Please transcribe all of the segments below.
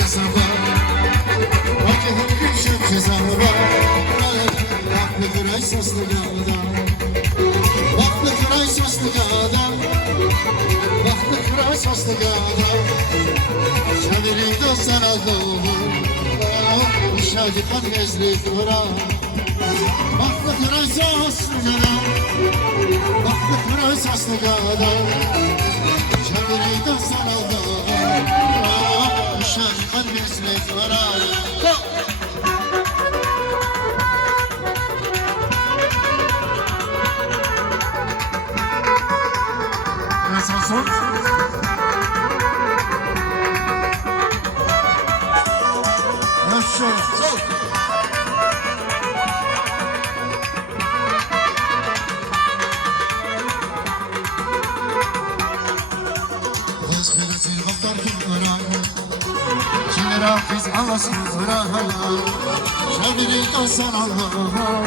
sabah Vakti hem gülşen cezava Vakti kıray soslu gada Vakti kıray soslu gada Vakti kıray soslu gada Şadiri dostan aldığı Şadi kan gezli dura Vakti kıray soslu gada Vakti kıray soslu gada Şadiri dostan aldığı Şadi kan gezli dura Nasılsın? Nasılsın? Hızbirisi baktar kimlere Kimlere hafiz Allah'sızlara Şabiri kalsan Allah'a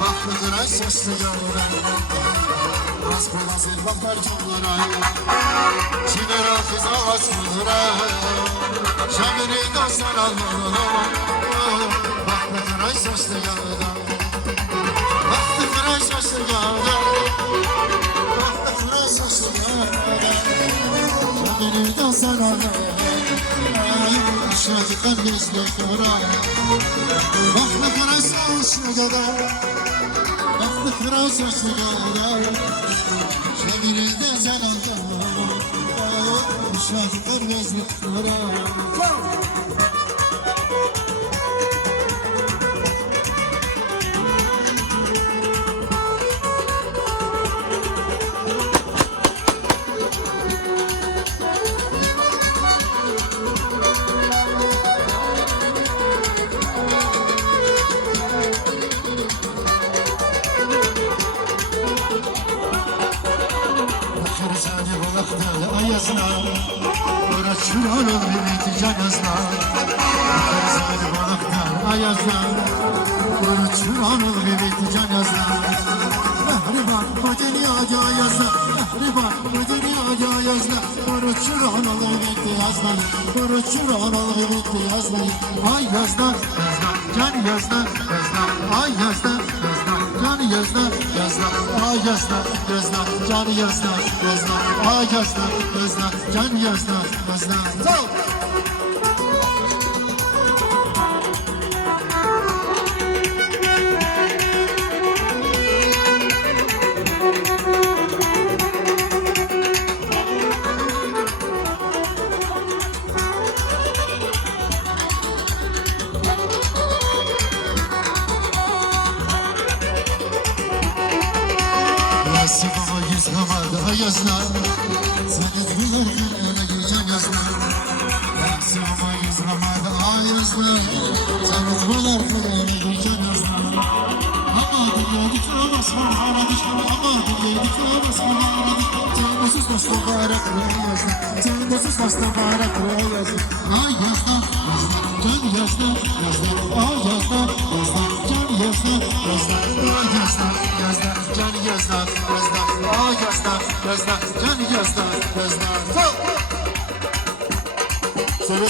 Baklıdır ay sesli yavrum Asbılazır baktar kimlere Kimlere hafiz Allah'sızlara Şabiri kalsan Allah'a Baklıdır ay sesli yavrum Baklıdır ay sesli yavrum Baklıdır ay sesli yavrum Şabiri kalsan Allah'a Şadi kardeşle kara Baklı kara saçlı kara Baklı kara saçlı kara Şebirizde sen aldın Şadi kardeşle kara Ayazna, uğraşır olur bir canazna. Kırsal balıklar ayazna, uğraşır olur bir canazna. Mehriban bu dünyada ayazna, mehriban bu dünyada ayazna. Uğraşır olur bir yazna, uğraşır olur bir yazna. Ay yazna, yazna, can yazna, yazna. Ay yazna, yazna. Can yazna, yazna, ay yazna, yazna, can yazna, yazna, ay yazna, yazna, can yazna, yazna. Sağ ol. Sıkama yüzlemada ayazna Seni bilirken öyle gece yazna Sıkama yüzlemada ayazna Seni bilirken öyle gece yazna Ama dinledik basma hana düşman Ama dinledik basma hana düşman Cennesiz basma barak yazna Cennesiz basma barak yazna Ay yazna, yazna, can yazna, yazna Ay yazna, yazna, can yazna, yazna Ay yazna, yazna, can yazna, yazna Ay yazna, yazna, can yazna, yazna Söyle